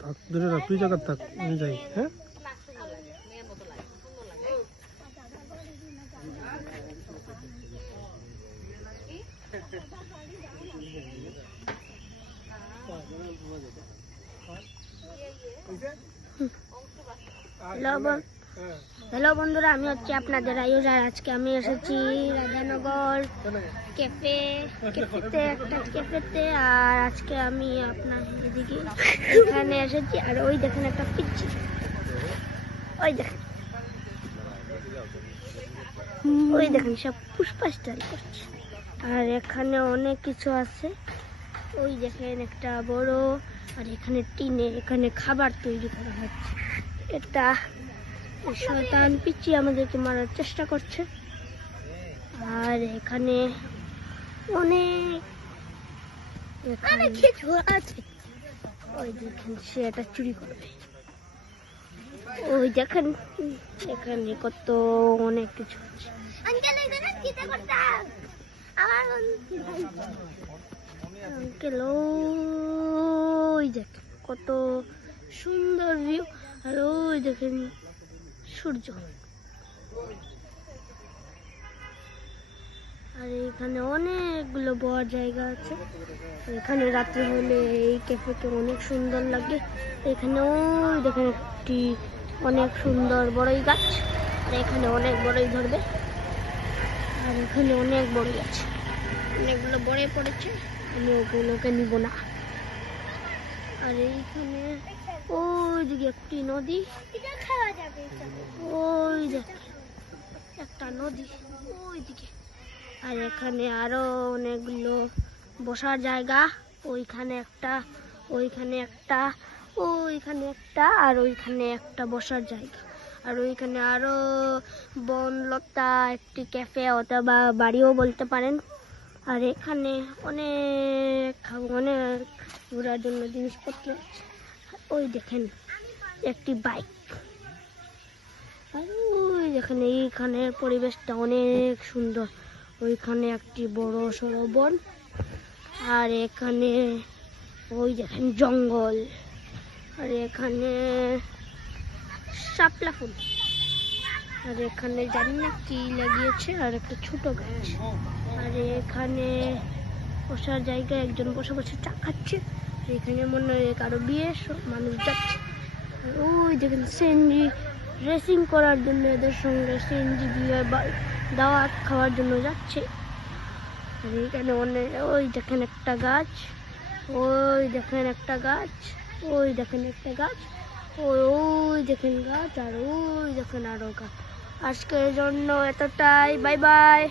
থাক দূরে রাখ, তুই জায়গা থাক, আমি যাই। হ্যাঁ হ্যালো বন্ধুরা, আমি হচ্ছে আপনাদের আয়ুষ। আর আজকে আমি এসেছি রাধানগর ক্যাফেতে। আর আজকে আমি আপনার এদিকে এখানে এসেছি। আর ওই দেখেন একটা পিচ্ছি, ওই দেখেন সব পুষ্পা স্টাইল করছে। আর এখানে অনেক কিছু আছে, ওই দেখেন একটা বড়। আর এখানে টিনে এখানে খাবার তৈরি করা হচ্ছে। এটা শয়তান পিচ্চি আমাদেরকে মারার চেষ্টা করছে। আর এখানে অনেক কিছু আছে, ওই দেখেন সে এটা চুরি করবে। ওই দেখেন এখানে কত অনেক কিছু আছে। আঙ্কেল ওই দেখেন কত সুন্দর ভিউ। আর ওই দেখেন সূর্য। আর এখানে অনেকগুলো বড় জায়গা আছে। এখানে রাত্রে হলে এই ক্যাফেতে অনেক সুন্দর লাগে। এখানে ওই দেখেন একটি অনেক সুন্দর বড়ই গাছ। আর এখানে অনেক বড়ই ধরবে। আর এখানে অনেক বড়ই আছে, অনেকগুলো বড়ে পড়েছে, আমি ওগুলোকে নিব না। আর এইখানে ওই দিকে একটি নদী, ওই দেখেন একটা নদী ওই দিকে। আর এখানে আরো অনেকগুলো বসার জায়গা, ওইখানে একটা, ওইখানে একটা, ওইখানে একটা, আর ওইখানে একটা বসার জায়গা। আর ওইখানে আরো বনলতা একটি ক্যাফে অথবা বাড়িও বলতে পারেন। আর এখানে অনেক ঘোরার জন্য জিনিসপত্র। ওই দেখেন একটি বাইক। আর ওই দেখেন এইখানে পরিবেশটা অনেক সুন্দর। ওইখানে একটি বড় সরোবর। আর এখানে ওই দেখেন জঙ্গল। আর এখানে শাপলা ফুল। আর এখানে জানি না কি লাগিয়েছে, আর একটা ছোট গাছ। আর এখানে বসার জায়গায় একজন বসে বসে চা খাচ্ছে। এখানে মনে হয় কারো বিয়ে, মানুষ যাচ্ছে। আর ওই দেখেন সিএনজি রেসিং করার জন্য এদের সঙ্গে সিএনজি দিয়ে দাওয়াত খাওয়ার জন্য যাচ্ছে। আর এখানে ওই দেখেন একটা গাছ, ওই দেখেন একটা গাছ, ওই দেখেন একটা গাছ, ওই দেখেন গাছ, আর ওই দেখেন আরো গাছ। আজকের জন্য এতটাই, বাই বাই।